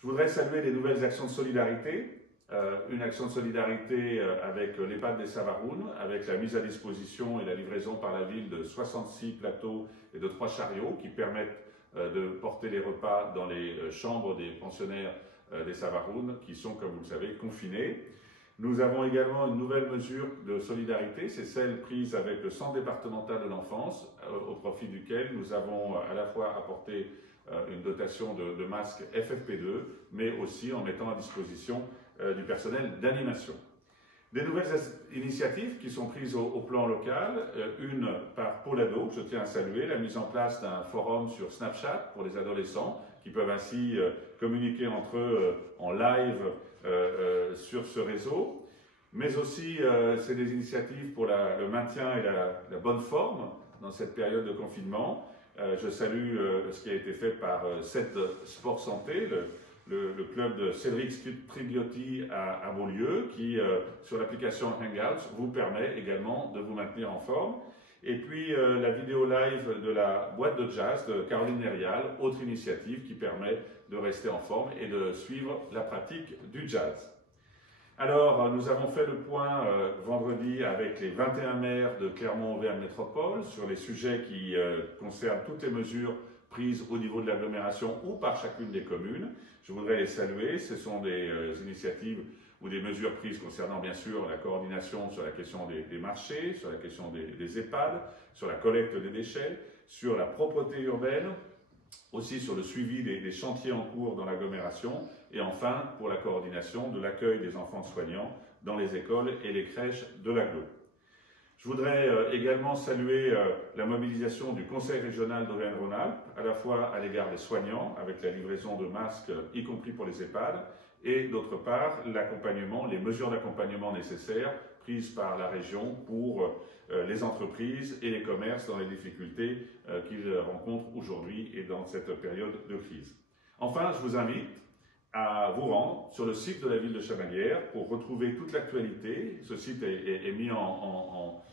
Je voudrais saluer les nouvelles actions de solidarité. Une action de solidarité avec l'EHPAD des Savarounes, avec la mise à disposition et la livraison par la ville de 66 plateaux et de 3 chariots qui permettent de porter les repas dans les chambres des pensionnaires des Savarounes qui sont, comme vous le savez, confinés. Nous avons également une nouvelle mesure de solidarité, c'est celle prise avec le Centre départemental de l'enfance, au profit duquel nous avons à la fois apporté une dotation de masques FFP2, mais aussi en mettant à disposition du personnel d'animation. Des nouvelles initiatives qui sont prises au plan local, une par Pôle Ado, que je tiens à saluer, la mise en place d'un forum sur Snapchat pour les adolescents, qui peuvent ainsi communiquer entre eux en live sur ce réseau, mais aussi c'est des initiatives pour le maintien et la bonne forme dans cette période de confinement. Je salue ce qui a été fait par 7 Sport Santé, le club de Cédric Trigliotti à Beaulieu, qui, sur l'application Hangouts, vous permet également de vous maintenir en forme. Et puis la vidéo live de la boîte de jazz de Caroline Nérial, autre initiative qui permet de rester en forme et de suivre la pratique du jazz. Alors, nous avons fait le point vendredi avec les 21 maires de Clermont-Auvergne Métropole sur les sujets qui concernent toutes les mesures prises au niveau de l'agglomération ou par chacune des communes. Je voudrais les saluer. Ce sont des initiatives ou des mesures prises concernant bien sûr la coordination sur la question des marchés, sur la question des EHPAD, sur la collecte des déchets, sur la propreté urbaine, aussi sur le suivi des chantiers en cours dans l'agglomération et enfin pour la coordination de l'accueil des enfants soignants dans les écoles et les crèches de l'agglo. Je voudrais également saluer la mobilisation du Conseil régional d'Auvergne-Rhône-Alpes, à la fois à l'égard des soignants, avec la livraison de masques, y compris pour les EHPAD, et d'autre part, l'accompagnement, les mesures d'accompagnement nécessaires prises par la région pour les entreprises et les commerces dans les difficultés qu'ils rencontrent aujourd'hui et dans cette période de crise. Enfin, je vous invite à vous rendre sur le site de la ville de Chamalières pour retrouver toute l'actualité. Ce site est mis en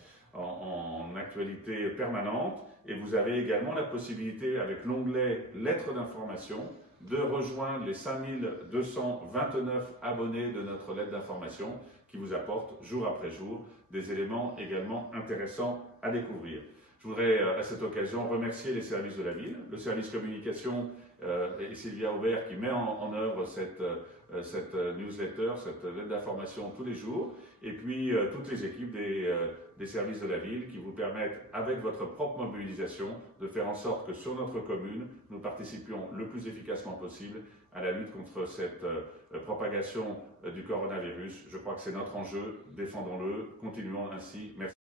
actualité permanente et vous avez également la possibilité, avec l'onglet Lettres d'information, de rejoindre les 5229 abonnés de notre lettre d'information qui vous apporte jour après jour des éléments également intéressants à découvrir. Je voudrais à cette occasion remercier les services de la ville, le service communication et Sylvia Aubert qui met en œuvre cette newsletter, cette lettre d'information tous les jours, et puis toutes les équipes des services de la ville qui vous permettent, avec votre propre mobilisation, de faire en sorte que sur notre commune, nous participions le plus efficacement possible à la lutte contre cette propagation du coronavirus. Je crois que c'est notre enjeu, défendons-le, continuons ainsi. Merci.